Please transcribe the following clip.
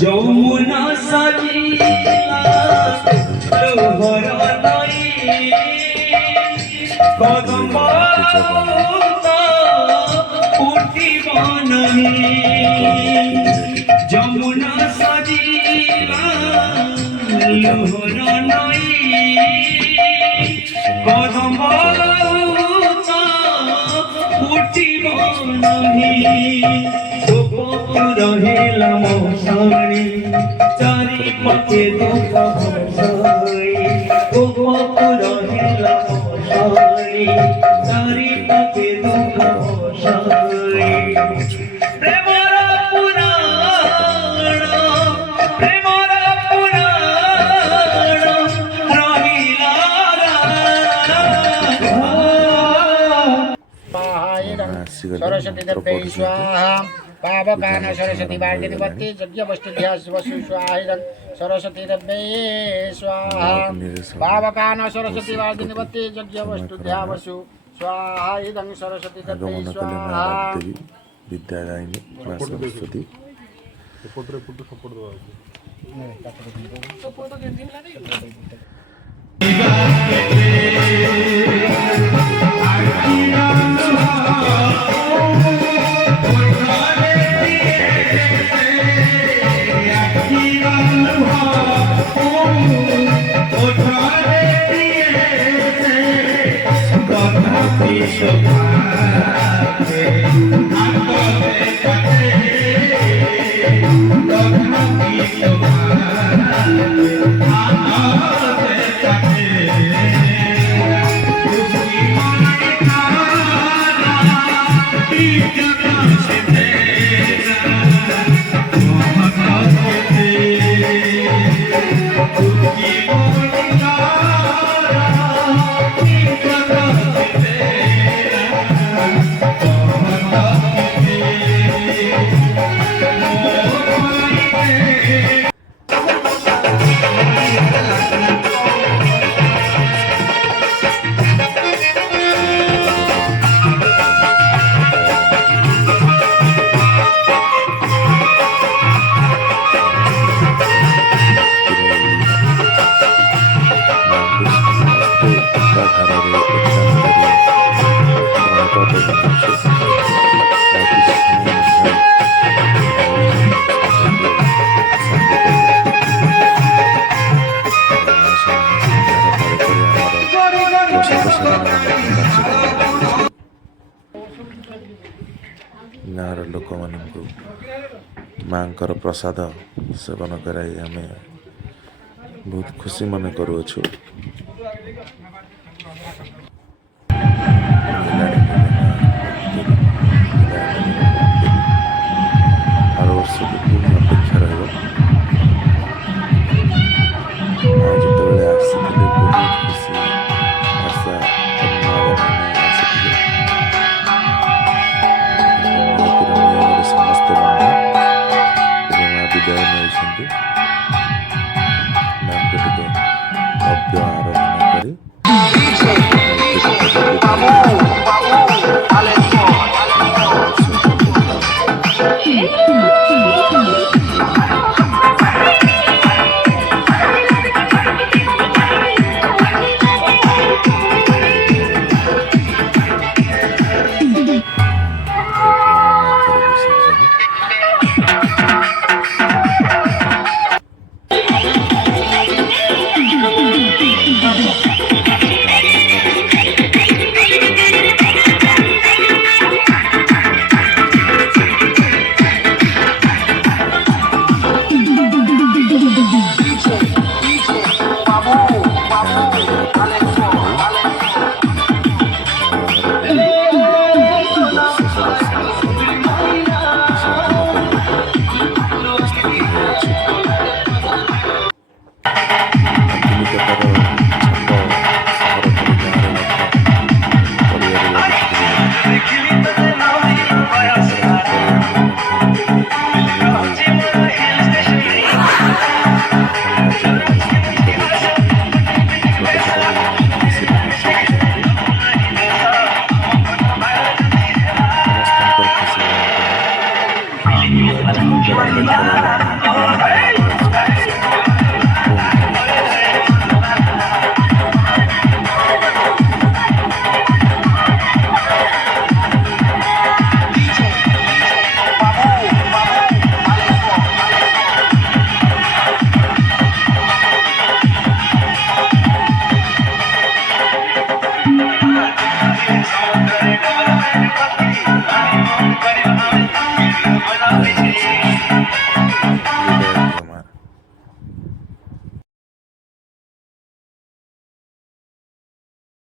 যমুনা সাজিলা লোহর নই কদম উঠিব নহি যমুনা সাজিলা লোহর নই কদম উঠিব নহি রহিলা মশারি চারি পাখে দুঃখ ভসাই রহিলা মশারি চারি পাখে দুঃখ ভসাই প্রেমর পুরাণ প্রেমর পুরাণ রহিলা सरस्वती देव्यै स्वाहा पावकान सरस्वती वार्गिनी वत्ति यज्ञ वस्तु ध्यास वसु स्वाहिरं सरस्वती देव्यै स्वाहा पावकान सरस्वती वार्गिनी वत्ति यज्ञ वस्तु ध्या वसु स्वाहिरं सरस्वती देव्यै स्वाहा विद्यादायिनी मां सरस्वती गाँव लोक मानक माँ प्रसाद सेवन कराई आम बहुत खुशी मन करुअछु। हर वर्ष अपेक्षा रहा जिते आसी बहुत खुशी आशा समस्ते विदाय नहीं भव्य